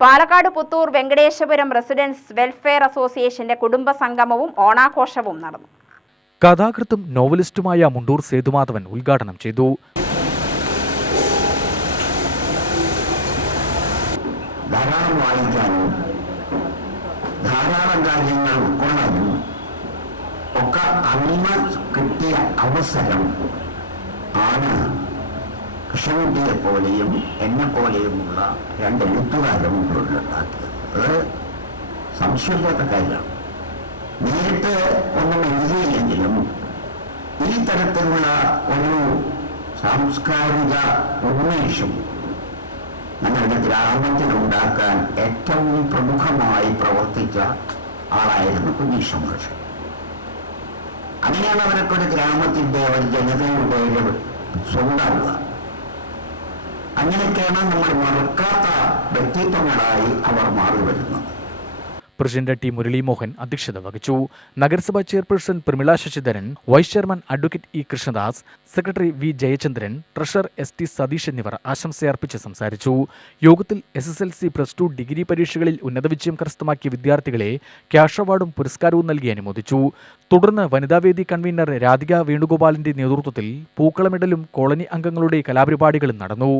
Palakkad Puthur വെങ്കടേശപുരം residence welfare അസോസിയേഷന്റെ കുടുംബ സംഗമവും ഓണാഘോഷവും നടന്നു. കഥാകൃത്തും നോവലിസ്റ്റുമായ മുണ്ടൂർ സേതുമാധവൻ ഉദ്ഘാടനം ചെയ്തു. ധാരാളം വായിക്കാനും ധാരാളം കാര്യങ്ങൾ ഉൾക്കൊള്ളാനും ഒക്കെ അന്ന് കിട്ടിയ അവസരം ആണ് കൃഷ്ണൻകുട്ടിയെ പോലെയും എന്നെ പോലെയുമുള്ള രണ്ട് എഴുത്തുകാരും ഉണ്ടാക്കിയത്. അത് സംശയമില്ലാത്ത കാര്യമാണ്. നേരിട്ട് ഒന്നും എഴുതിയില്ലെങ്കിലും ഈ തരത്തിലുള്ള ഒരു സാംസ്കാരിക ഉന്മേഷം ഞങ്ങളുടെ ഗ്രാമത്തിലുണ്ടാക്കാൻ ഏറ്റവും പ്രമുഖമായി പ്രവർത്തിച്ച ആളായിരുന്നു കുഞ്ഞീഷ് മാഷ്. അങ്ങനെയാണ് അവരൊക്കെ ഒരു ഗ്രാമത്തിന്റെ ഒരു ജനതയുടെ ഒരു സ്വന്തമാവുക. അങ്ങനെയൊക്കെയാണ് നമ്മൾ മറക്കാത്ത വ്യക്തിത്വങ്ങളായി അവർ മാറി വരുന്നത്. പ്രസിഡന്റ് ടി മുരളീമോഹൻ അധ്യക്ഷത വഹിച്ചു. നഗരസഭാ chairperson Pramila Sasidharan, vice chairman advocate E Krishnadas, secretary V Jayachandran, treasurer S T Satheesh എന്നിവർ ആശംസയർപ്പിച്ച് സംസാരിച്ചു. യോഗത്തിൽ SSLC, +2, ഡിഗ്രി പരീക്ഷകളിൽ ഉന്നത വിജയം കരസ്ഥമാക്കിയ വിദ്യാർത്ഥികളെ ക്യാഷ് അവാർഡും പുരസ്കാരവും നൽകി അനുമോദിച്ചു. തുടർന്ന് വനിതാവേദി കൺവീനർ രാധിക വേണുഗോപാലിന്റെ നേതൃത്വത്തിൽ പൂക്കളമിടലും കോളനി അംഗങ്ങളുടെ കലാപരിപാടികളും നടന്നു.